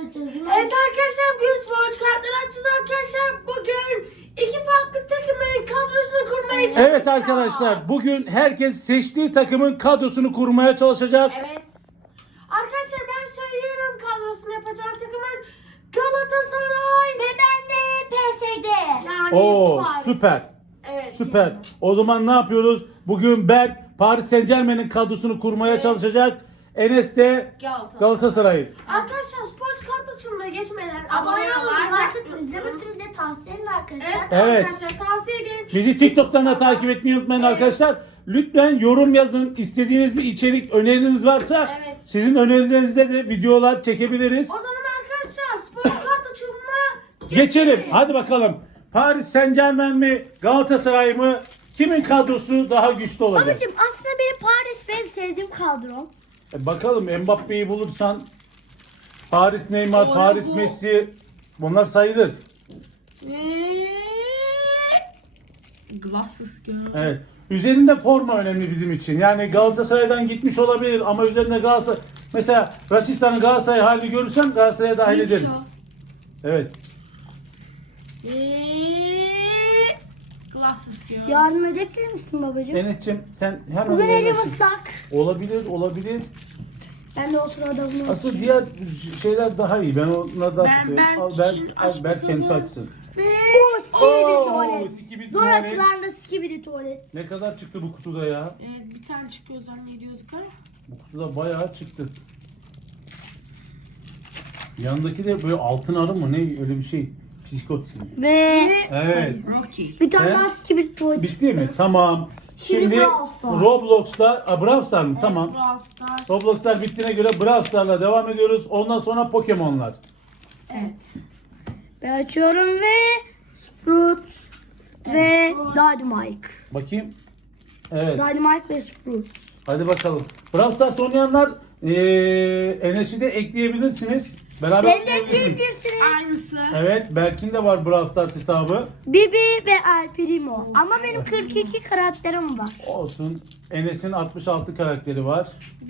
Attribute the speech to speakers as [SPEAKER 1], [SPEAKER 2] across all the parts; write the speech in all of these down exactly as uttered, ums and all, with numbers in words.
[SPEAKER 1] açacağız.
[SPEAKER 2] Evet arkadaşlar bugün spor kartları açacağız arkadaşlar. Bugün iki farklı takımın kadrosunu kurmaya çalışacağız.
[SPEAKER 3] Evet arkadaşlar, bugün herkes seçtiği takımın kadrosunu kurmaya çalışacak.
[SPEAKER 2] Evet. Arkadaşlar ben söylüyorum kadrosunu yapacağım takımın Galatasaray.
[SPEAKER 1] Ve ben de P S G.
[SPEAKER 2] Yani
[SPEAKER 3] Oo,
[SPEAKER 2] Paris.
[SPEAKER 3] süper.
[SPEAKER 2] Evet.
[SPEAKER 3] Süper. O zaman ne yapıyoruz? Bugün Berk Paris Saint-Germain'in kadrosunu kurmaya
[SPEAKER 2] Evet.
[SPEAKER 3] çalışacak. Enes de
[SPEAKER 2] Galatasaray.
[SPEAKER 3] Galatasaray'ın.
[SPEAKER 2] Arkadaşlar spor kart açılımına geçmeden
[SPEAKER 1] Abone olun, like
[SPEAKER 2] like
[SPEAKER 1] atın, izlemesin bir de tavsiye edin arkadaşlar.
[SPEAKER 2] Evet,
[SPEAKER 3] Evet.
[SPEAKER 2] arkadaşlar tavsiye edin.
[SPEAKER 3] Bizi TikTok'tan da takip etmeyi unutmayın
[SPEAKER 2] Evet.
[SPEAKER 3] arkadaşlar. Lütfen yorum yazın. İstediğiniz bir içerik, öneriniz varsa
[SPEAKER 2] Evet.
[SPEAKER 3] sizin önerilerinizde de videolar çekebiliriz.
[SPEAKER 2] O zaman arkadaşlar spor kart açılımına
[SPEAKER 3] Geçelim. Hadi bakalım. Paris Saint-Germain mi, Galatasaray mı? Kimin kadrosu daha güçlü olacak?
[SPEAKER 1] Babacım aslında benim Paris benim sevdiğim kadrom.
[SPEAKER 3] E bakalım, Mbappe'yi bulursan Paris Neymar,
[SPEAKER 2] O
[SPEAKER 3] Paris
[SPEAKER 2] bu.
[SPEAKER 3] Messi, bunlar sayılır.
[SPEAKER 2] Ve Glasses girl.
[SPEAKER 3] Evet. Üzerinde forma önemli bizim için. Yani Galatasaray'dan gitmiş olabilir ama üzerinde Galatasaray, mesela Raşistan'ın Galatasaray hali görürsem Galatasaray'a dahil ederiz. Evet.
[SPEAKER 2] Ve Glasses girl.
[SPEAKER 1] Yardım edebilir misin babacım?
[SPEAKER 3] Enes'cim sen hemen
[SPEAKER 1] Bugün elim
[SPEAKER 3] oynasın.
[SPEAKER 1] ıslak.
[SPEAKER 3] Olabilir, olabilir.
[SPEAKER 1] Ben de o sırada bunu
[SPEAKER 3] Aslında diğer şeyler daha iyi. Ben onları daha
[SPEAKER 2] Ben
[SPEAKER 3] tutuyorum.
[SPEAKER 2] Berk
[SPEAKER 3] Al Berk,
[SPEAKER 2] için
[SPEAKER 3] al
[SPEAKER 2] aç
[SPEAKER 3] Berk kendisi
[SPEAKER 2] bakalım.
[SPEAKER 3] açsın.
[SPEAKER 2] Ve
[SPEAKER 1] Bu skibidi
[SPEAKER 3] Oo,
[SPEAKER 1] tuvalet.
[SPEAKER 3] skibidi
[SPEAKER 1] Zor
[SPEAKER 3] tuvalet.
[SPEAKER 1] açılan da skibidi tuvalet.
[SPEAKER 3] Ne kadar çıktı bu kutuda ya?
[SPEAKER 2] evet, bir tane çıkıyor zannediyorduk ama.
[SPEAKER 3] Bu kutuda bayağı çıktı. Yanındaki de böyle altın arı mı ne, öyle bir şey. Psikot gibi.
[SPEAKER 1] Ve
[SPEAKER 3] Evet.
[SPEAKER 2] Rocky.
[SPEAKER 1] bir tane
[SPEAKER 3] He?
[SPEAKER 1] daha skibidi tuvalet
[SPEAKER 3] Bitti
[SPEAKER 1] çıktı.
[SPEAKER 3] mi? Tamam.
[SPEAKER 1] Şimdi
[SPEAKER 3] Şimdi
[SPEAKER 1] Brawl Stars.
[SPEAKER 3] Roblox'ta, a, Brawl Stars mı? Tamam.
[SPEAKER 2] Brawl Stars.
[SPEAKER 3] Roblox'lar bittiğine göre Brawl Stars'la devam ediyoruz. Ondan sonra Pokemon'lar.
[SPEAKER 2] Evet.
[SPEAKER 1] Ben açıyorum ve Sprout ve
[SPEAKER 2] Sprout.
[SPEAKER 1] Dynamite.
[SPEAKER 3] Bakayım. Evet.
[SPEAKER 1] Dynamite ve Sprout.
[SPEAKER 3] Hadi bakalım. Brawl Stars oynayanlar eee Enes'i de ekleyebilirsiniz. Beraber
[SPEAKER 1] Ben de
[SPEAKER 3] oynayabilirsiniz.
[SPEAKER 1] ekleyebilirsiniz.
[SPEAKER 2] Aynısı.
[SPEAKER 3] Evet, Berk'in de var Brawl Stars hesabı.
[SPEAKER 1] Bibi ve El Primo. Ama benim kırk iki karakterim var.
[SPEAKER 3] Olsun. Enes'in altmış altı karakteri var.
[SPEAKER 2] Ve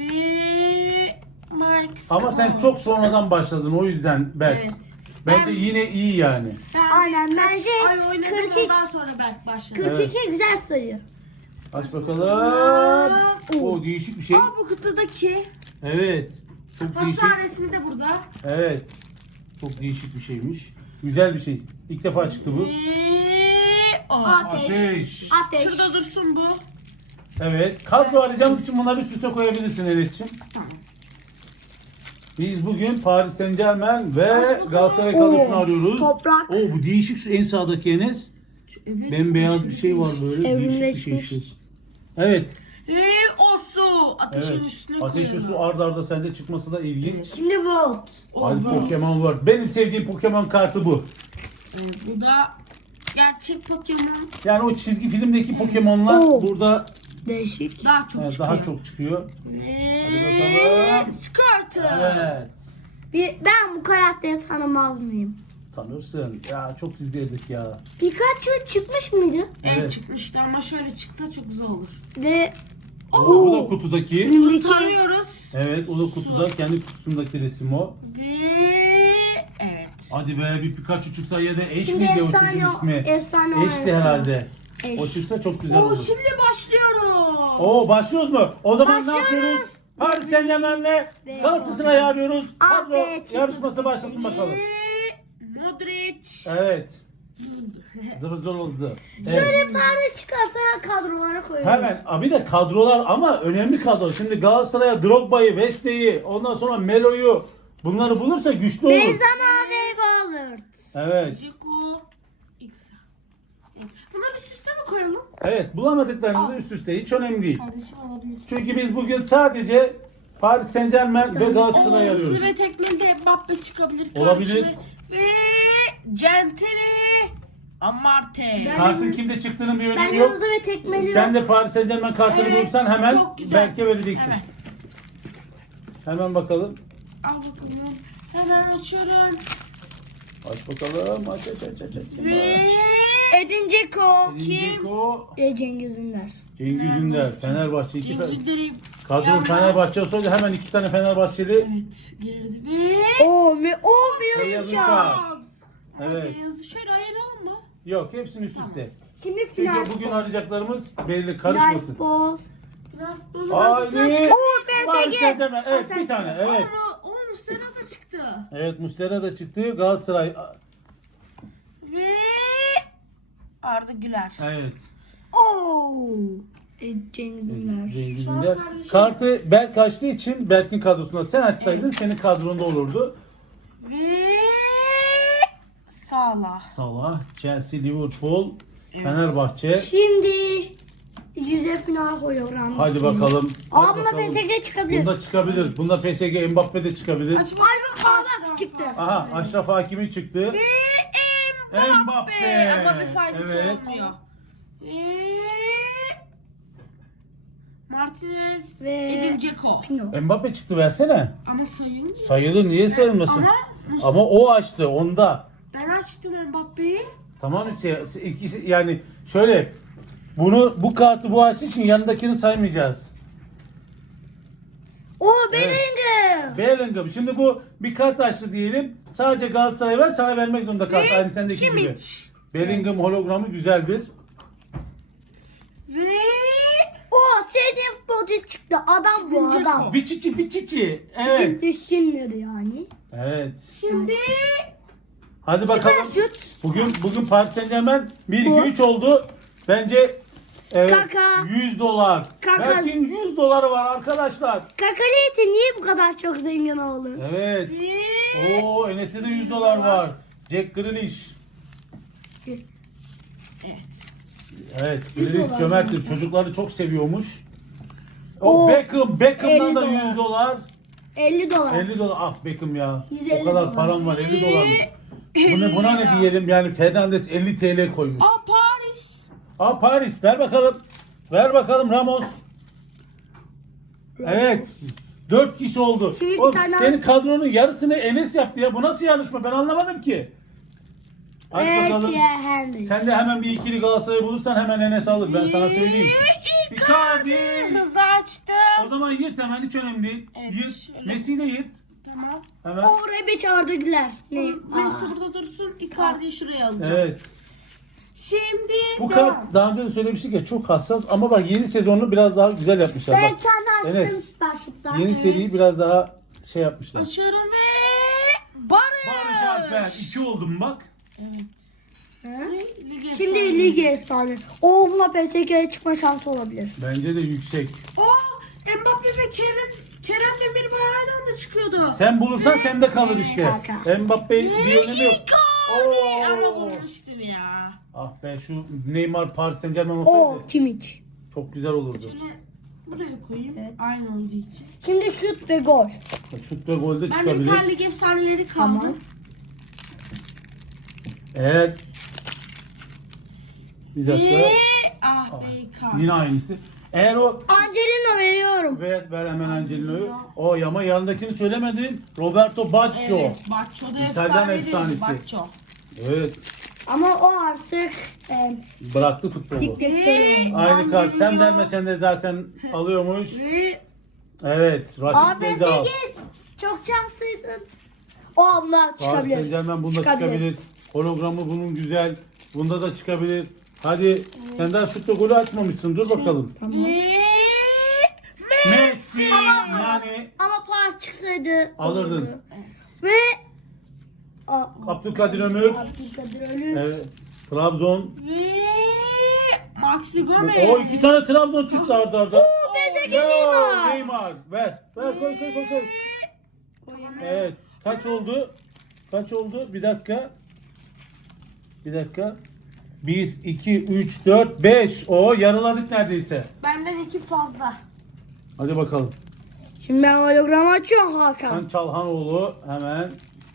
[SPEAKER 2] Mike
[SPEAKER 3] Ama sen
[SPEAKER 2] Scott.
[SPEAKER 3] çok sonradan başladın, o yüzden Berk.
[SPEAKER 2] Evet.
[SPEAKER 3] Bence
[SPEAKER 2] Ben-
[SPEAKER 3] yine iyi yani.
[SPEAKER 2] Ben
[SPEAKER 1] Aynen,
[SPEAKER 2] kaç
[SPEAKER 1] bence
[SPEAKER 2] ay oynadım
[SPEAKER 1] kırk iki
[SPEAKER 2] ondan sonra belki başladım.
[SPEAKER 1] kırk iki güzel sayı.
[SPEAKER 3] Aç bakalım.
[SPEAKER 1] Oo.
[SPEAKER 3] O değişik bir şey.
[SPEAKER 2] Aa, bu kutudaki.
[SPEAKER 3] Evet. Çok değişik.
[SPEAKER 2] Hatta resmi de burada.
[SPEAKER 3] Evet. Çok değişik bir şeymiş. Güzel bir şey. İlk defa çıktı bu.
[SPEAKER 2] Ve o.
[SPEAKER 1] Ateş.
[SPEAKER 3] Ateş.
[SPEAKER 1] Ateş.
[SPEAKER 2] Şurada dursun bu.
[SPEAKER 3] Evet. Kadro arayacağımız için bunları üst üste koyabilirsin Enes'ciğim.
[SPEAKER 2] Tamam.
[SPEAKER 3] Biz bugün Paris Saint-Germain ve
[SPEAKER 2] bakalım.
[SPEAKER 3] Galatasaray kadrosunu
[SPEAKER 1] Oo,
[SPEAKER 3] arıyoruz.
[SPEAKER 1] toprak.
[SPEAKER 3] Oo, bu değişik, şu en sağdaki Enes.
[SPEAKER 2] Evet.
[SPEAKER 3] Bembeyaz bir şey var böyle. Değişik bir şey
[SPEAKER 1] Evrimleşmiş.
[SPEAKER 3] işte. Evet.
[SPEAKER 2] Ve o su. Ateşin
[SPEAKER 3] Evet.
[SPEAKER 2] üstüne
[SPEAKER 3] Ateş ve
[SPEAKER 2] koyalım.
[SPEAKER 3] su ard arda sende çıkması da ilginç.
[SPEAKER 1] Şimdi Volt.
[SPEAKER 2] O
[SPEAKER 3] Hadi
[SPEAKER 2] bu.
[SPEAKER 3] Pokemon var. Benim sevdiğim Pokemon kartı bu.
[SPEAKER 2] Evet, bu da gerçek Pokemon.
[SPEAKER 3] Yani o çizgi filmdeki Pokemon'lar
[SPEAKER 1] Oo.
[SPEAKER 3] burada
[SPEAKER 1] Değişik.
[SPEAKER 2] Daha çok
[SPEAKER 3] evet,
[SPEAKER 2] çıkıyor.
[SPEAKER 3] daha çok çıkıyor.
[SPEAKER 2] Ve
[SPEAKER 3] bakalım.
[SPEAKER 2] Squirtle.
[SPEAKER 3] Evet.
[SPEAKER 1] Bir, ben bu karakteri tanımaz mıyım?
[SPEAKER 3] Tanırsın. Ya çok izledik ya.
[SPEAKER 1] Pikachu çıkmış mıydı?
[SPEAKER 2] Evet.
[SPEAKER 3] Evet.
[SPEAKER 2] çıkmıştı ama şöyle çıksa çok güzel olur.
[SPEAKER 1] Ve
[SPEAKER 3] Bu da kutudaki.
[SPEAKER 1] elimdeki
[SPEAKER 2] Tanıyoruz.
[SPEAKER 3] Evet, o da kutuda. Kendi kutusundaki resim o.
[SPEAKER 2] Ve evet.
[SPEAKER 3] Hadi be, bir Pikachu çıksa ya da Ash
[SPEAKER 1] Şimdi
[SPEAKER 3] miydi o
[SPEAKER 1] efsane
[SPEAKER 3] çocuğun
[SPEAKER 1] o-
[SPEAKER 3] ismi?
[SPEAKER 1] efsane o
[SPEAKER 3] Aş'ti
[SPEAKER 1] efsane.
[SPEAKER 3] herhalde.
[SPEAKER 1] Ash.
[SPEAKER 3] O çıksa çok güzel
[SPEAKER 2] Oo,
[SPEAKER 3] olur.
[SPEAKER 2] şimdi başlıyoruz.
[SPEAKER 3] Oo, başlıyoruz mu? O zaman ne
[SPEAKER 1] Başlıyoruz.
[SPEAKER 3] yapıyoruz? Paris Saint-Germain'le
[SPEAKER 1] Ve-
[SPEAKER 3] Galatasaray'ı arıyoruz.
[SPEAKER 1] Ah
[SPEAKER 3] Kadro
[SPEAKER 1] be, çıkmadı.
[SPEAKER 3] yarışması başlasın bakalım.
[SPEAKER 2] Ve Modric.
[SPEAKER 3] Evet. Zıvı zıvı hızlı. Evet.
[SPEAKER 1] Şöyle perde çıkarsa kadrolara koyuyorum.
[SPEAKER 3] Hemen abi de kadrolar ama önemli kadro. Şimdi Galatasaray'a Drogba'yı, Wesley'i, ondan sonra Melo'yu, bunları bulursa güçlü olur.
[SPEAKER 1] Benzema ve Ballard.
[SPEAKER 3] Evet.
[SPEAKER 2] Ciku. X. Bunları üst üste mi koyalım?
[SPEAKER 3] Evet, bulamadıklarınızı üst üste, hiç önemli değil.
[SPEAKER 2] Kardeşim olabilir.
[SPEAKER 3] Çünkü biz bugün sadece Paris Saint-Germain ve Galatasaray'ı arıyoruz.
[SPEAKER 2] Hızlı ve tekmeli de Mbappe çıkabilir.
[SPEAKER 3] Olabilir.
[SPEAKER 2] karşıma. Ve Gentili. Amarte.
[SPEAKER 1] Ben-
[SPEAKER 3] Kartın kimde çıktığının bir
[SPEAKER 1] Ben
[SPEAKER 3] önemi yok.
[SPEAKER 1] hızlı ve tekmeli.
[SPEAKER 3] Sen de Paris Saint-Germain kartını
[SPEAKER 2] Evet,
[SPEAKER 3] bulursan hemen
[SPEAKER 2] çok güzel.
[SPEAKER 3] Berk'e vereceksin.
[SPEAKER 2] Evet.
[SPEAKER 3] Hemen bakalım.
[SPEAKER 2] Al bakalım. Hemen açıyorum.
[SPEAKER 3] Aç bakalım. Aç aç aç aç. aç.
[SPEAKER 2] Ve
[SPEAKER 1] Edin Dzeko
[SPEAKER 3] Edin Dzeko,
[SPEAKER 1] ve Cengiz Ünder.
[SPEAKER 3] Cengiz Ünder, Fenerbahçe iki
[SPEAKER 2] Cengiz
[SPEAKER 3] Fener.
[SPEAKER 2] Ünder'i
[SPEAKER 3] Kadro Fenerbahçe olsaydı hemen iki tane Fenerbahçeli.
[SPEAKER 2] Evet. Girdi ve...
[SPEAKER 1] O mi o
[SPEAKER 3] Beyaz
[SPEAKER 1] mi
[SPEAKER 3] uçak. Evet.
[SPEAKER 2] Beyazı şöyle ayıralım mı?
[SPEAKER 3] Yok, hepsini üst üste.
[SPEAKER 1] Şimdi final.
[SPEAKER 3] Çünkü bugün arayacaklarımız belli,
[SPEAKER 1] Final
[SPEAKER 3] karışmasın.
[SPEAKER 1] futbol.
[SPEAKER 2] Biraz futbolu Galatasaray
[SPEAKER 3] Ali
[SPEAKER 2] çıktı.
[SPEAKER 1] O P S
[SPEAKER 3] Paris
[SPEAKER 1] G.
[SPEAKER 3] Saint-Germain. Evet, bir
[SPEAKER 1] Asensi.
[SPEAKER 3] tane. Evet.
[SPEAKER 2] Ama o Muslera da çıktı.
[SPEAKER 3] Evet, Muslera da çıktı. Galatasaray.
[SPEAKER 2] Ve... Arda Güler.
[SPEAKER 3] Evet.
[SPEAKER 1] Oo. E, Cengiz Ünder.
[SPEAKER 3] Cengiz
[SPEAKER 2] Şu an
[SPEAKER 3] Ünder.
[SPEAKER 2] kardeşim-
[SPEAKER 3] Kartı Berk açtığı için Berk'in kadrosunda sen açsaydın senin kadronda olurdu.
[SPEAKER 2] Ve... Salah.
[SPEAKER 3] Salah, Chelsea, Liverpool, Fenerbahçe.
[SPEAKER 1] Şimdi yüze final koyuyor Ramos.
[SPEAKER 3] Hadi bakalım.
[SPEAKER 1] Aa
[SPEAKER 3] Hadi
[SPEAKER 1] bunda
[SPEAKER 3] bakalım.
[SPEAKER 1] P S G çıkabilir.
[SPEAKER 3] Bunda çıkabilir. Bunda P S G, Mbappe de çıkabilir.
[SPEAKER 2] Açma.
[SPEAKER 1] Ağlar çıktı.
[SPEAKER 3] Aha, Aşraf Hakimi çıktı.
[SPEAKER 2] Ve
[SPEAKER 3] Mbappe.
[SPEAKER 2] Mbappe. Ama bir faydası
[SPEAKER 3] Evet.
[SPEAKER 2] olmuyor. Ve... Martinez
[SPEAKER 1] Ve-
[SPEAKER 2] Edin Dzeko.
[SPEAKER 1] Pino.
[SPEAKER 3] Mbappe çıktı, versene.
[SPEAKER 2] Ama sayılmıyor.
[SPEAKER 3] Sayılır, niye sayılmasın?
[SPEAKER 2] Ama
[SPEAKER 3] Ama o açtı, onda.
[SPEAKER 2] ben açtım Mbappe'yi.
[SPEAKER 3] Tamam işte ikisi, yani şöyle bunu bu kartı bu açtığı için yanındakini saymayacağız.
[SPEAKER 1] O Bellingham.
[SPEAKER 3] Bellingham. Şimdi bu bir kart açtı diyelim. Sadece Galatasaray ver, sana vermek zorunda kart. Aynı sendeki gibi.
[SPEAKER 2] Kimmich.
[SPEAKER 3] Bellingham hologramı güzeldir.
[SPEAKER 2] Ve
[SPEAKER 1] O sevdiğim futbolcu çıktı. Adam bu
[SPEAKER 2] Edin
[SPEAKER 1] adam.
[SPEAKER 2] Dzeko.
[SPEAKER 3] Viçici Viçici. Evet.
[SPEAKER 1] Düşünür yani.
[SPEAKER 3] Evet.
[SPEAKER 2] şimdi
[SPEAKER 3] Hadi bakalım.
[SPEAKER 1] Süper şut.
[SPEAKER 3] Bugün bugün Paris Saint-Germain bir
[SPEAKER 1] Bu.
[SPEAKER 3] iki üç oldu. Bence evet,
[SPEAKER 1] Kaka.
[SPEAKER 3] yüz dolar.
[SPEAKER 1] Kaka.
[SPEAKER 3] Berk'in yüz doları var arkadaşlar.
[SPEAKER 1] Kakaliyeti niye bu kadar çok zengin oldu?
[SPEAKER 3] Evet.
[SPEAKER 2] ve
[SPEAKER 3] Oo, Enes'te de yüz dolar var. Jack Grealish. Evet,
[SPEAKER 1] yüz
[SPEAKER 3] Grealish
[SPEAKER 1] dolar
[SPEAKER 3] cömerttir.
[SPEAKER 1] mı?
[SPEAKER 3] Çocukları çok seviyormuş. O
[SPEAKER 1] Oo,
[SPEAKER 3] Beckham, Beckham'dan
[SPEAKER 1] elli
[SPEAKER 3] da
[SPEAKER 1] dolar.
[SPEAKER 3] yüz dolar.
[SPEAKER 1] elli dolar.
[SPEAKER 3] elli dolar. Ah Beckham ya.
[SPEAKER 1] yüz
[SPEAKER 3] O
[SPEAKER 1] elli
[SPEAKER 3] kadar
[SPEAKER 1] dolar.
[SPEAKER 3] param var, elli dolar mı? Buna, buna ne diyelim yani, Fernandes elli T L koymuş.
[SPEAKER 2] Aa Paris.
[SPEAKER 3] Aa, Paris, ver bakalım. Ver bakalım Ramos. Evet. Dört kişi oldu.
[SPEAKER 1] Şimdi bir
[SPEAKER 3] Oğlum,
[SPEAKER 1] tane-
[SPEAKER 3] senin kadronun yarısını Enes yaptı ya. Bu nasıl yarışma? Ben anlamadım ki. Aç
[SPEAKER 1] Evet
[SPEAKER 3] bakalım.
[SPEAKER 1] ya Henry.
[SPEAKER 3] Sen de hemen bir ikili Galatasaray bulursan hemen Enes alır. Ben sana söyleyeyim. Icardi.
[SPEAKER 2] Hızlı açtım.
[SPEAKER 3] O zaman yırt hemen, hiç önemli değil.
[SPEAKER 2] Evet,
[SPEAKER 3] Yırt.
[SPEAKER 2] şöyle.
[SPEAKER 3] Messi'yi de yırt.
[SPEAKER 2] Tamam.
[SPEAKER 3] Hemen.
[SPEAKER 1] O Rebic Arda Güler. Ne?
[SPEAKER 2] Messi
[SPEAKER 1] Aa.
[SPEAKER 2] burada dursun. Icardi'yi şuraya alacağım.
[SPEAKER 3] Evet.
[SPEAKER 2] Şimdi
[SPEAKER 3] Bu
[SPEAKER 2] devam.
[SPEAKER 3] kart daha önce de söylemiştik ya, çok hassas ama bak yeni sezonu biraz daha güzel yapmışlar.
[SPEAKER 1] Ben
[SPEAKER 3] Bak,
[SPEAKER 1] bir tane açtım
[SPEAKER 3] Enes,
[SPEAKER 1] süper şutlar.
[SPEAKER 3] yeni
[SPEAKER 1] Evet.
[SPEAKER 3] seriyi biraz daha şey yapmışlar.
[SPEAKER 2] Açıyorum ve Barış.
[SPEAKER 3] Barış Alper iki oldum bak.
[SPEAKER 1] Hı?
[SPEAKER 2] Lige
[SPEAKER 1] Şimdi
[SPEAKER 2] sahip.
[SPEAKER 1] lig efsane. O bununla P S G'ye çıkma şansı olabilir.
[SPEAKER 3] Bence de yüksek.
[SPEAKER 2] Aa Mbappe ve Kerem Kerem Demirbay aynı anda çıkıyordu.
[SPEAKER 3] Sen bulursan sende kalır işte.
[SPEAKER 1] Kaka.
[SPEAKER 3] Mbappe bir önemi yok.
[SPEAKER 2] Icardi ama
[SPEAKER 3] Oo.
[SPEAKER 2] bulmuştum ya.
[SPEAKER 3] Ah be, şu Neymar Paris Saint Germain
[SPEAKER 1] O
[SPEAKER 3] olsaydı
[SPEAKER 1] Kimmich.
[SPEAKER 3] çok güzel olurdu.
[SPEAKER 2] Şöyle buraya koyayım.
[SPEAKER 1] Evet.
[SPEAKER 2] Aynı olduğu için.
[SPEAKER 1] Şimdi şut ve gol.
[SPEAKER 3] Şut ve golde
[SPEAKER 2] Ben de bir
[SPEAKER 3] çıkabilir.
[SPEAKER 2] tane lig efsaneleri kaldı.
[SPEAKER 1] Tamam.
[SPEAKER 3] Evet. Bir dakika.
[SPEAKER 2] Ve ah be Icardi.
[SPEAKER 3] Yine aynısı. Eğer o
[SPEAKER 1] Angelino veriyorum.
[SPEAKER 3] ver, ver hemen Angelino'yu. O ama yanındakini söylemedin. Roberto Baggio.
[SPEAKER 2] Evet, Baccio da
[SPEAKER 3] İtalyan
[SPEAKER 2] efsane değil.
[SPEAKER 3] efsanesi.
[SPEAKER 2] Baccio.
[SPEAKER 3] Evet.
[SPEAKER 1] Ama o artık e,
[SPEAKER 3] Bıraktı futbolu.
[SPEAKER 1] diktatör oldu.
[SPEAKER 3] Aynı kart. Sen
[SPEAKER 2] Angelino.
[SPEAKER 3] vermesen de zaten alıyormuş.
[SPEAKER 2] Ve
[SPEAKER 3] Evet.
[SPEAKER 1] Aa
[SPEAKER 3] Raşit
[SPEAKER 1] P S
[SPEAKER 3] Gezal.
[SPEAKER 1] G çok şanslıydın. O abla
[SPEAKER 3] Paris Saint
[SPEAKER 1] çıkabilir.
[SPEAKER 3] Germain bunda
[SPEAKER 1] Çıkabilir.
[SPEAKER 3] çıkabilir. Hologramı bunun güzel. Bunda da çıkabilir. Hadi sen daha şutla golü açmamışsın. Dur bakalım.
[SPEAKER 1] Tamam.
[SPEAKER 2] ve
[SPEAKER 3] Messi yani
[SPEAKER 1] Ama Paris çıksaydı
[SPEAKER 3] Alırdın.
[SPEAKER 1] olurdu. Ve Aa,
[SPEAKER 3] Abdülkadir Ömür.
[SPEAKER 1] Abdülkadir Ömür.
[SPEAKER 3] Evet. Trabzon.
[SPEAKER 2] ve Maxi Gomez.
[SPEAKER 3] O iki tane Trabzon çıktı arda arda.
[SPEAKER 1] P S G
[SPEAKER 3] Yo,
[SPEAKER 1] Neymar.
[SPEAKER 3] Neymar. Ver. Ver koy koy koy koy. Evet. Kaç oldu? Kaç oldu? Bir dakika. Bir dakika. bir, iki, üç, dört, beş. O yarıladık neredeyse.
[SPEAKER 2] Benden iki fazla.
[SPEAKER 3] Hadi bakalım.
[SPEAKER 1] Şimdi ben hologramı açıyorum Hakan.
[SPEAKER 3] Hakan Çalhanoğlu hemen.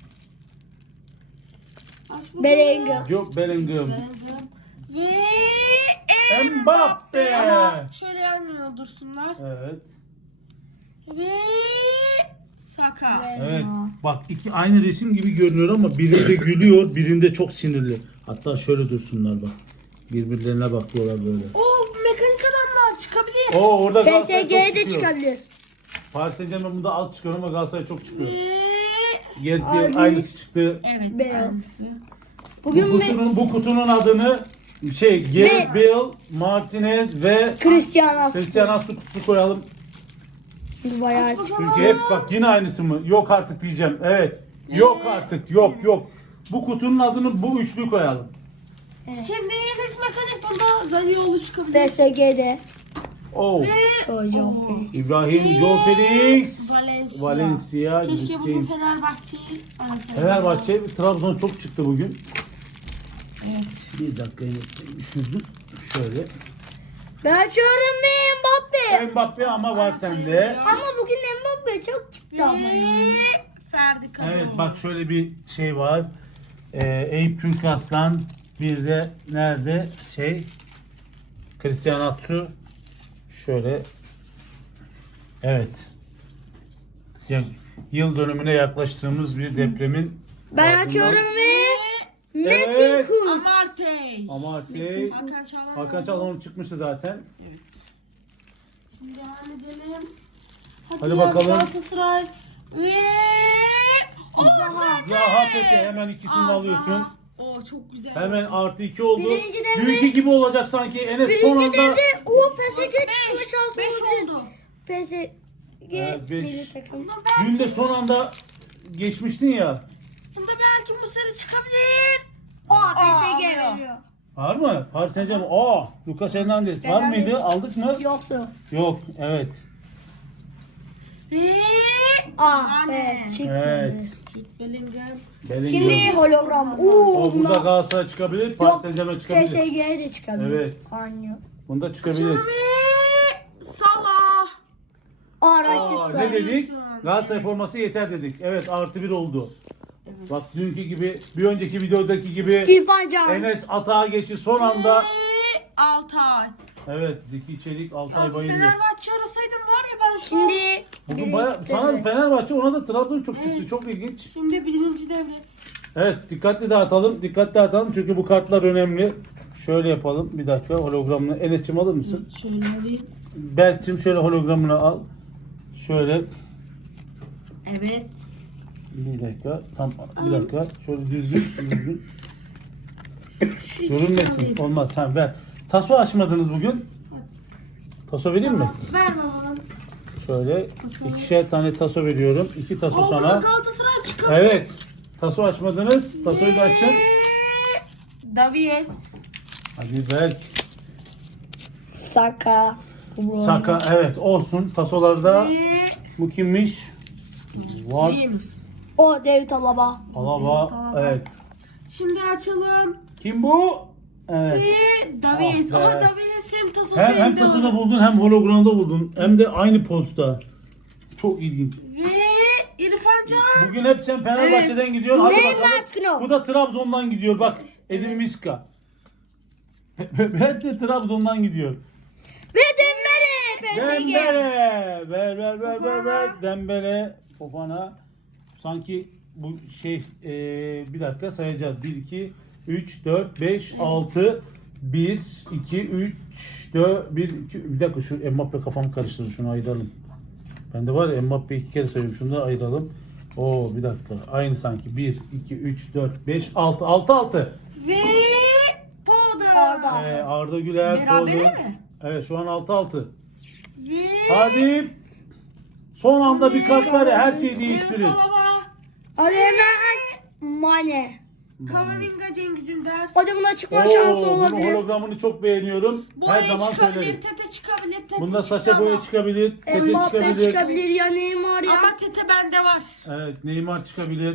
[SPEAKER 2] Aç bakalım.
[SPEAKER 1] Bellingham.
[SPEAKER 3] Joe Bellingham.
[SPEAKER 2] Bellingham. Ve
[SPEAKER 3] Mbappe.
[SPEAKER 2] Ama şöyle yan yana dursunlar.
[SPEAKER 3] Evet.
[SPEAKER 2] Ve Saka.
[SPEAKER 3] Evet. Bak iki aynı resim gibi görünüyor ama birinde gülüyor, birinde çok sinirli. Hatta şöyle dursunlar bak. Birbirlerine bakıyorlar böyle.
[SPEAKER 2] O mekanik adamlar çıkabilir. getir.
[SPEAKER 3] Oo orada Galatasaray çok
[SPEAKER 1] P S G'ye de
[SPEAKER 3] çıkıyor.
[SPEAKER 1] çıkabilir.
[SPEAKER 3] Paris Saint-Germain bunda az çıkıyor ama Galatasaray çok çıkıyor.
[SPEAKER 2] Ve...
[SPEAKER 3] Gareth
[SPEAKER 1] Abi.
[SPEAKER 3] Bale aynısı çıktı.
[SPEAKER 2] Evet.
[SPEAKER 1] Beyaz.
[SPEAKER 2] Aynısı.
[SPEAKER 3] Bu
[SPEAKER 1] Bugün ve
[SPEAKER 3] kutunun, bu kutunun adını şey Gareth
[SPEAKER 1] Ve-
[SPEAKER 3] Bale, Martinez ve
[SPEAKER 1] Cristiano.
[SPEAKER 3] Cristiano Ronaldo kutusu koyalım.
[SPEAKER 1] Bayağı
[SPEAKER 3] Çünkü hep bak yine aynısı mı? Yok artık diyeceğim. Evet. Yok artık. Yok yok. Bu kutunun adını bu üçlü koyalım.
[SPEAKER 2] Şimdi Enes Mekanik bunda Zaniolo çıkabilir.
[SPEAKER 1] P S G'de.
[SPEAKER 3] Oh.
[SPEAKER 1] Hocam.
[SPEAKER 3] İbrahim, Joe Felix,
[SPEAKER 2] Valencia.
[SPEAKER 3] Valencia,
[SPEAKER 2] Keşke bugün
[SPEAKER 3] James.
[SPEAKER 2] Fenerbahçe'yi arasaydı.
[SPEAKER 3] Fenerbahçe, Trabzon çok çıktı bugün.
[SPEAKER 2] Evet.
[SPEAKER 3] Bir dakika düşürdüm. Şöyle.
[SPEAKER 1] Ben açıyorum ve Mbappe.
[SPEAKER 3] Mbappe ama var sende.
[SPEAKER 1] Ama bugün Mbappe çok çıktı ama yani.
[SPEAKER 2] Ve Ferdi Kadıoğlu.
[SPEAKER 3] Evet bak şöyle bir şey var. Ee, Eyüp Türkaslan, bir de nerede şey Cristiano Atsu. Şöyle. Evet. Ya- Yıl dönümüne yaklaştığımız bir depremin
[SPEAKER 1] Ben
[SPEAKER 3] ardından-
[SPEAKER 1] açıyorum ve
[SPEAKER 3] Evet.
[SPEAKER 1] Metin Kuz.
[SPEAKER 2] Amartey.
[SPEAKER 3] Amartey.
[SPEAKER 2] Hakan Çalhanoğlu.
[SPEAKER 3] Hakan Çalhanoğlu çıkmıştı zaten.
[SPEAKER 2] Şimdi devam edelim. Hadi,
[SPEAKER 3] Hadi
[SPEAKER 2] ya,
[SPEAKER 3] bakalım.
[SPEAKER 2] Galatasaray. Ve...
[SPEAKER 1] Zaha.
[SPEAKER 3] Zaha Teke hemen ikisini de
[SPEAKER 2] Aa,
[SPEAKER 3] alıyorsun.
[SPEAKER 2] Zaha. Oo çok güzel.
[SPEAKER 3] Hemen artı iki oldu.
[SPEAKER 1] Birinci devre-
[SPEAKER 3] Dünkü gibi olacak sanki. Enes son
[SPEAKER 1] Birinci
[SPEAKER 3] anda.
[SPEAKER 1] devre o P S G çıkma
[SPEAKER 2] beş,
[SPEAKER 1] şansı
[SPEAKER 2] beş
[SPEAKER 1] olabilir.
[SPEAKER 2] oldu.
[SPEAKER 1] P S G
[SPEAKER 3] Evet, beş.
[SPEAKER 1] milli takım.
[SPEAKER 3] Dün de son anda geçmiştin ya.
[SPEAKER 2] Bunda belki Musa'yı çıkabilir.
[SPEAKER 1] O P S G
[SPEAKER 2] Aa,
[SPEAKER 1] veriyor.
[SPEAKER 3] Var mı? Paris Saint-Germain. Aa, Lucas Hernandez. Var
[SPEAKER 1] Hernandez.
[SPEAKER 3] mıydı? Aldık mı?
[SPEAKER 1] Yoktu.
[SPEAKER 3] Yok. Evet.
[SPEAKER 2] Ve...
[SPEAKER 1] Ah
[SPEAKER 2] Anne.
[SPEAKER 1] be çıkmadı.
[SPEAKER 3] Evet.
[SPEAKER 2] Jude Bellingham.
[SPEAKER 3] Bellingham.
[SPEAKER 1] Şimdi hologram. Uuu.
[SPEAKER 3] O burada Galatasaray çıkabilir. Paris Saint-Germain
[SPEAKER 1] P S
[SPEAKER 3] çıkabilir.
[SPEAKER 1] G'ye de çıkabilir.
[SPEAKER 3] Evet.
[SPEAKER 1] Aynı.
[SPEAKER 3] Bunda çıkabilir.
[SPEAKER 2] Ve... Salah.
[SPEAKER 1] Aa
[SPEAKER 3] Aa,
[SPEAKER 1] Raşit
[SPEAKER 3] ne
[SPEAKER 1] Sağ.
[SPEAKER 3] dedik? Galatasaray forması yeter dedik. Evet artı bir oldu. Bak dünkü gibi, bir önceki videodaki gibi
[SPEAKER 1] İrfan Can.
[SPEAKER 3] Enes atağa geçti son anda.
[SPEAKER 2] Ve... Altay.
[SPEAKER 3] Evet Zeki Çelik, Altay
[SPEAKER 2] Abi
[SPEAKER 3] Bayındır.
[SPEAKER 2] Fenerbahçe arasaydım var ya ben şu
[SPEAKER 1] Şimdi
[SPEAKER 3] Bugün
[SPEAKER 1] birinci
[SPEAKER 3] baya, sana
[SPEAKER 1] devre.
[SPEAKER 3] Fenerbahçe ona da Trabzon çok çıktı.
[SPEAKER 2] Evet.
[SPEAKER 3] Çok ilginç.
[SPEAKER 2] Şimdi birinci devre.
[SPEAKER 3] Evet dikkatli dağıtalım. Dikkatli dağıtalım çünkü bu kartlar önemli. Şöyle yapalım. Bir dakika hologramını. Enes'cim alır mısın?
[SPEAKER 2] Şöyle alayım.
[SPEAKER 3] Berk'cim şöyle hologramını al. Şöyle.
[SPEAKER 2] Evet.
[SPEAKER 3] Bir dakika. Tam bir dakika. Şöyle düzgün. düzgün.
[SPEAKER 2] Şu ikisini
[SPEAKER 3] Görünmesin.
[SPEAKER 2] alayım.
[SPEAKER 3] Olmaz. Sen ver. Taso açmadınız bugün. Taso vereyim mi?
[SPEAKER 2] Ver baba.
[SPEAKER 3] Şöyle ikişer tane taso veriyorum. İki taso
[SPEAKER 2] O burada
[SPEAKER 3] sana.
[SPEAKER 2] Galatasaray çıkabilir.
[SPEAKER 3] Evet. Taso açmadınız. Tasoyu da açın.
[SPEAKER 2] Davies.
[SPEAKER 3] Hadi Berk.
[SPEAKER 1] Saka. Bro.
[SPEAKER 3] Saka. Evet olsun. Tasolarda
[SPEAKER 2] Ve...
[SPEAKER 3] bu kimmiş? Var.
[SPEAKER 2] James.
[SPEAKER 1] O David Alaba.
[SPEAKER 3] Alaba. Evet.
[SPEAKER 2] Şimdi açalım.
[SPEAKER 3] Kim bu? Evet.
[SPEAKER 2] Ve Davies.
[SPEAKER 3] Ah be.
[SPEAKER 2] Aha Davies hem tasosu
[SPEAKER 3] Hem, hem
[SPEAKER 2] de
[SPEAKER 3] tasoda
[SPEAKER 2] var.
[SPEAKER 3] buldun hem hologramda buldun. Hem de aynı posta. Çok ilginç.
[SPEAKER 2] Ve İrfan Can.
[SPEAKER 3] Bugün hep sen Fenerbahçe'den gidiyorsun. Hadi
[SPEAKER 1] Neymar
[SPEAKER 3] bakalım.
[SPEAKER 1] Knop.
[SPEAKER 3] Bu da Trabzon'dan gidiyor. Bak Edin Miska. Berk de Trabzon'dan gidiyor.
[SPEAKER 1] Ve Dembele. P S G.
[SPEAKER 3] Dembele. Ver ver ver ver ver. Dembele. Fofana. Sanki bu şey eee, bir dakika sayacağız. bir, iki, üç, dört, beş, altı. bir, iki, üç, dört, bir, iki. Bir dakika şu Mbappe kafamı karıştırdı. Şunu ayıralım. Ben de var ya Mbappe iki kere söyleyeyim. Şunu da ayıralım. Oo bir dakika. Aynı sanki. bir, iki, üç, dört, beş, altı. altı altı.
[SPEAKER 2] Ve Foden.
[SPEAKER 1] Arda.
[SPEAKER 3] Ee, Arda Güler.
[SPEAKER 2] Berabere
[SPEAKER 3] Foden.
[SPEAKER 2] mi?
[SPEAKER 3] Evet şu an altı altı.
[SPEAKER 2] Ve
[SPEAKER 3] Hadi. Son anda bir kart var ya her şeyi değiştirir.
[SPEAKER 2] David Alaba.
[SPEAKER 1] Arena Mane.
[SPEAKER 2] Kamavinga, Cengiz Ünder.
[SPEAKER 1] Hocam buna çıkma
[SPEAKER 3] Oo,
[SPEAKER 1] şansı
[SPEAKER 3] bunun
[SPEAKER 1] olabilir.
[SPEAKER 3] hologramını çok beğeniyorum. Her
[SPEAKER 2] Boya
[SPEAKER 3] zaman
[SPEAKER 2] çıkabilir,
[SPEAKER 3] söylerim.
[SPEAKER 2] Tete çıkabilir, Tete
[SPEAKER 3] Bunda
[SPEAKER 2] çıktı
[SPEAKER 3] Saşa
[SPEAKER 2] ama-
[SPEAKER 3] Boya çıkabilir. Tete
[SPEAKER 1] Mbappe
[SPEAKER 3] çıkabilir.
[SPEAKER 1] çıkabilir ya Neymar ya.
[SPEAKER 2] Ama Tete bende var.
[SPEAKER 3] Evet Neymar çıkabilir.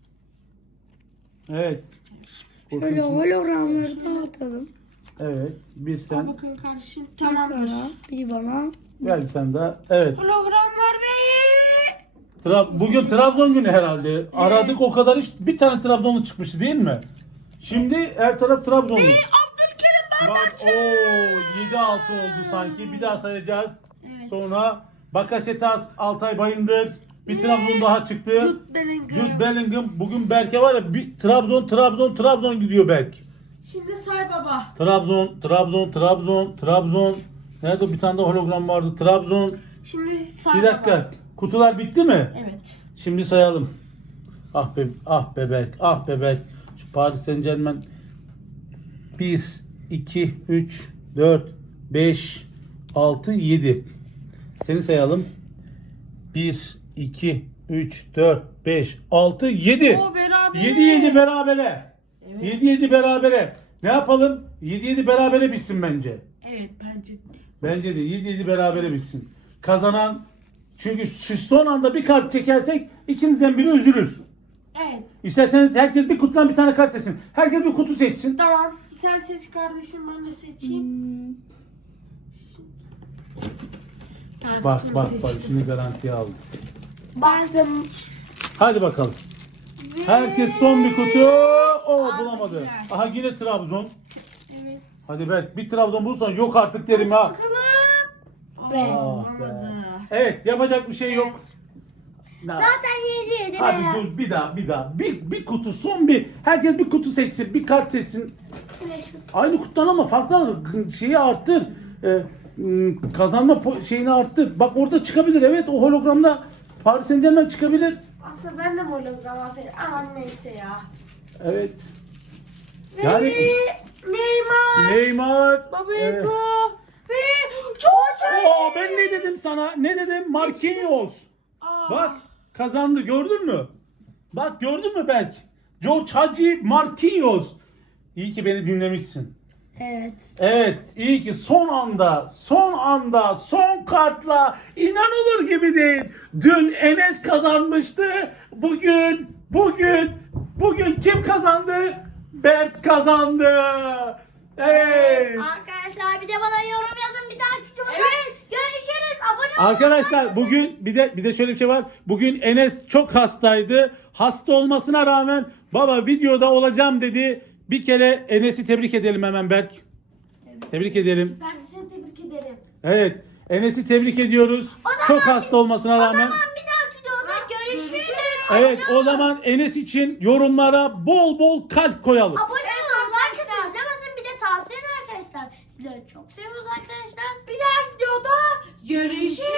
[SPEAKER 3] Evet.
[SPEAKER 1] Şöyle
[SPEAKER 3] Korkunç.
[SPEAKER 1] hologramları dağıtalım.
[SPEAKER 3] Evet. Bir
[SPEAKER 2] Al
[SPEAKER 3] sen.
[SPEAKER 2] bakın kardeşim.
[SPEAKER 1] Bir
[SPEAKER 2] Tamamdır.
[SPEAKER 1] sana, bir bana.
[SPEAKER 3] Gel bir tane daha. Evet.
[SPEAKER 2] Hologramlar ve...
[SPEAKER 3] Tra- Bugün Trabzon günü herhalde. Aradık o kadar hiç bir tane Trabzonlu çıkmıştı değil mi? Şimdi her taraf Trabzonlu.
[SPEAKER 2] Abdülkerim
[SPEAKER 3] Bak ooo yedi altı oldu sanki. Bir daha sayacağız.
[SPEAKER 2] Evet.
[SPEAKER 3] Sonra Bakasetas, Altay Bayındır. Bir Trabzon daha çıktı.
[SPEAKER 2] Jude Bellingham.
[SPEAKER 3] Jude Bellingham. Bugün Berk'e var ya bir Trabzon, Trabzon, Trabzon gidiyor Berk.
[SPEAKER 2] Şimdi say baba.
[SPEAKER 3] Trabzon, Trabzon, Trabzon, Trabzon. Nerede o bir tane de hologram vardı. Trabzon.
[SPEAKER 2] Şimdi sağ.
[SPEAKER 3] Bir dakika. Kutular bitti mi?
[SPEAKER 2] Evet.
[SPEAKER 3] Şimdi sayalım. Ah be, ah be Berk, ah be Berk. Şu Paris Saint-Germain bir, iki, üç, dört, beş, altı, yedi. Seni sayalım. bir, iki, üç, dört, beş, altı, yedi.
[SPEAKER 2] O beraber.
[SPEAKER 3] yedi yedi berabere.
[SPEAKER 2] Evet.
[SPEAKER 3] yedi yedi berabere. Ne yapalım? yedi yedi berabere bitsin bence.
[SPEAKER 2] Evet bence.
[SPEAKER 3] Bence de yedi yedi berabere bitsin. Kazanan, çünkü şu son anda bir kart çekersek ikinizden biri üzülür.
[SPEAKER 2] Evet.
[SPEAKER 3] İsterseniz herkes bir kutudan bir tane kart seçsin. Herkes bir kutu seçsin.
[SPEAKER 2] Tamam. Sen seç kardeşim, ben de seçeyim.
[SPEAKER 1] Hmm.
[SPEAKER 2] Ben
[SPEAKER 3] Bak
[SPEAKER 2] kutumu
[SPEAKER 3] bak bak
[SPEAKER 2] seçtim.
[SPEAKER 3] şimdi garantiye aldım.
[SPEAKER 1] Baktım.
[SPEAKER 3] Hadi bakalım.
[SPEAKER 2] Ve-
[SPEAKER 3] Herkes son bir kutu. O
[SPEAKER 2] Aa,
[SPEAKER 3] bulamadı.
[SPEAKER 2] güzel.
[SPEAKER 3] Aha yine Trabzon.
[SPEAKER 2] Evet.
[SPEAKER 3] Hadi Berk bir Trabzon bulursan yok artık derim ha.
[SPEAKER 2] Bakalım.
[SPEAKER 1] Ve-
[SPEAKER 2] Aa,
[SPEAKER 3] Ah be.
[SPEAKER 2] olmadı.
[SPEAKER 3] Evet yapacak bir şey yok.
[SPEAKER 2] Evet.
[SPEAKER 3] Na-
[SPEAKER 1] Zaten yedi yedi.
[SPEAKER 3] Hadi
[SPEAKER 1] beraber.
[SPEAKER 3] dur bir daha bir daha. Bir, bir kutu son bir. Herkes bir kutu seçsin. Bir kart seçsin.
[SPEAKER 1] Ve şu-
[SPEAKER 3] Aynı kutudan ama farklı alır. Şeyi arttır. Ee, m, kazanma po- şeyini arttır. Bak orada çıkabilir. Evet o hologramda Paris Saint-Germain çıkabilir.
[SPEAKER 2] Aslında ben de hologram alsaydım ama neyse ya.
[SPEAKER 3] Evet.
[SPEAKER 2] Ve
[SPEAKER 3] Yani
[SPEAKER 2] Neymar.
[SPEAKER 3] Neymar.
[SPEAKER 2] Babito.
[SPEAKER 3] Evet.
[SPEAKER 2] Ve George.
[SPEAKER 3] Oo, ben ne dedim sana? Ne dedim? Marquinhos.
[SPEAKER 2] Aa.
[SPEAKER 3] Bak kazandı gördün mü? Bak gördün mü Berk? George Hagi Marquinhos. İyi ki beni dinlemişsin.
[SPEAKER 1] Evet.
[SPEAKER 3] Evet, iyi ki son anda, son anda, son kartla inanılır gibi değil. Dün Enes kazanmıştı. Bugün, bugün, bugün kim kazandı? Berk kazandı. Evet.
[SPEAKER 1] Arkadaşlar bir de bana yorum yazın, bir daha çıkın.
[SPEAKER 2] Evet.
[SPEAKER 1] Görüşürüz. Abone olun.
[SPEAKER 3] Arkadaşlar bugün bir de bir de şöyle bir şey var. Bugün Enes çok hastaydı. Hasta olmasına rağmen baba videoda olacağım dedi. Bir kere Enes'i tebrik edelim hemen Berk. Tebrik edelim.
[SPEAKER 2] Ben size tebrik ederim.
[SPEAKER 3] Evet. Enes'i tebrik ediyoruz. Çok hasta olmasına
[SPEAKER 1] O
[SPEAKER 3] rağmen.
[SPEAKER 1] zaman bir dahaki videoda görüşürüz.
[SPEAKER 3] Evet o zaman Enes için yorumlara bol bol kalp koyalım.
[SPEAKER 1] Abone olun, like atın, size basın, bir de tavsiye edin arkadaşlar. Sizleri çok seviyoruz arkadaşlar.
[SPEAKER 2] Bir dahaki videoda görüşürüz.